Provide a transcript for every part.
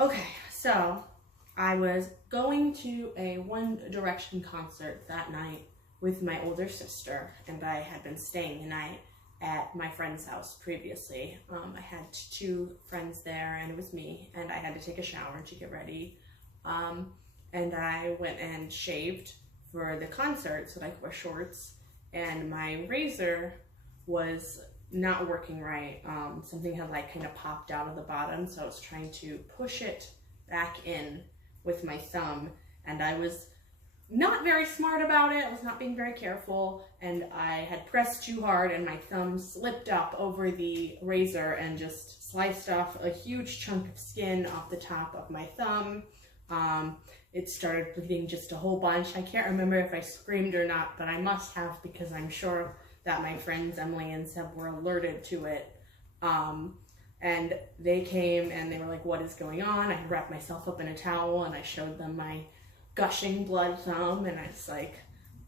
Okay, so I was going to a One Direction concert that night with my older sister, and I had been staying the night at my friend's house previously. I had two friends there, and it was me, and I had to take a shower to get ready. And I went and shaved for the concert so that I could wear shorts, and my razor was not working right. Something had like kind of popped out of the bottom, so I was trying to push it back in with my thumb, and I was not very smart about it. I was not being very careful, and I had pressed too hard, and my thumb slipped up over the razor and just sliced off a huge chunk of skin off the top of my thumb. It started bleeding just a whole bunch. I can't remember if I screamed or not, but I must have, because I'm sure that my friends Emily and Seb were alerted to it. And they came and they were like, "What is going on?" I wrapped myself up in a towel and I showed them my gushing blood thumb, and I was like,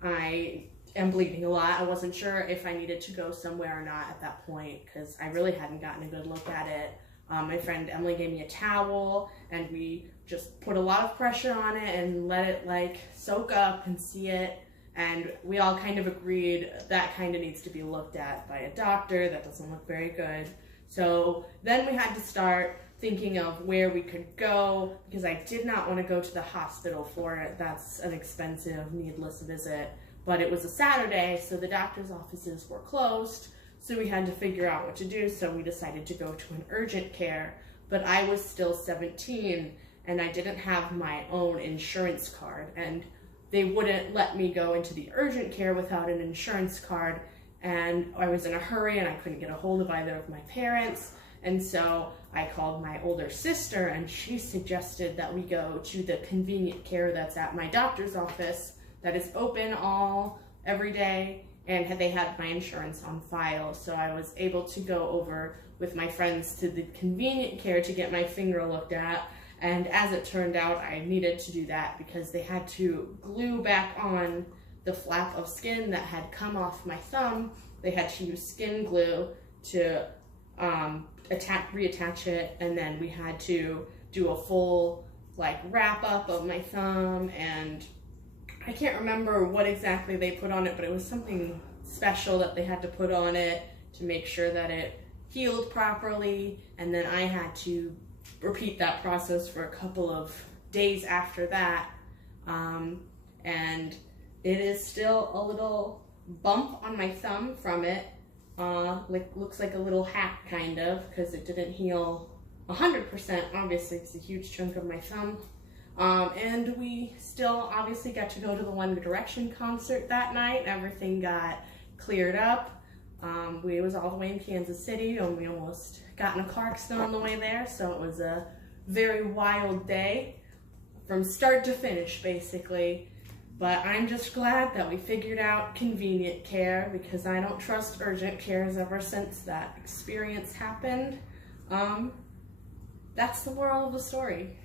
"I am bleeding a lot." I wasn't sure if I needed to go somewhere or not at that point, because I really hadn't gotten a good look at it. My friend Emily gave me a towel, and we just put a lot of pressure on it and let it like soak up and see it. And we all kind of agreed that kind of needs to be looked at by a doctor. That doesn't look very good. So then we had to start thinking of where we could go, because I did not want to go to the hospital for it. That's an expensive, needless visit. But it was a Saturday, so the doctor's offices were closed. So we had to figure out what to do. So we decided to go to an urgent care. But I was still 17, and I didn't have my own insurance card. And they wouldn't let me go into the urgent care without an insurance card. And I was in a hurry, and I couldn't get a hold of either of my parents. And so I called my older sister, and she suggested that we go to the convenient care that's at my doctor's office that is open every day, and they had my insurance on file. So I was able to go over with my friends to the convenient care to get my finger looked at. And as it turned out, I needed to do that because they had to glue back on the flap of skin that had come off my thumb. They had to use skin glue to reattach it, and then we had to do a full like wrap up of my thumb, and I can't remember what exactly they put on it, but it was something special that they had to put on it to make sure that it healed properly. And then I had to repeat that process for a couple of days after that, and it is still a little bump on my thumb from it. Looks like a little hat kind of, because it didn't heal 100%. Obviously, it's a huge chunk of my thumb. And we still obviously got to go to the One Direction concert that night. Everything got cleared up. We was all the way in Kansas City, and we almost got in a car accident on the way there. So it was a very wild day from start to finish, basically. But I'm just glad that we figured out convenient care, because I don't trust urgent cares ever since that experience happened. That's the moral of the story.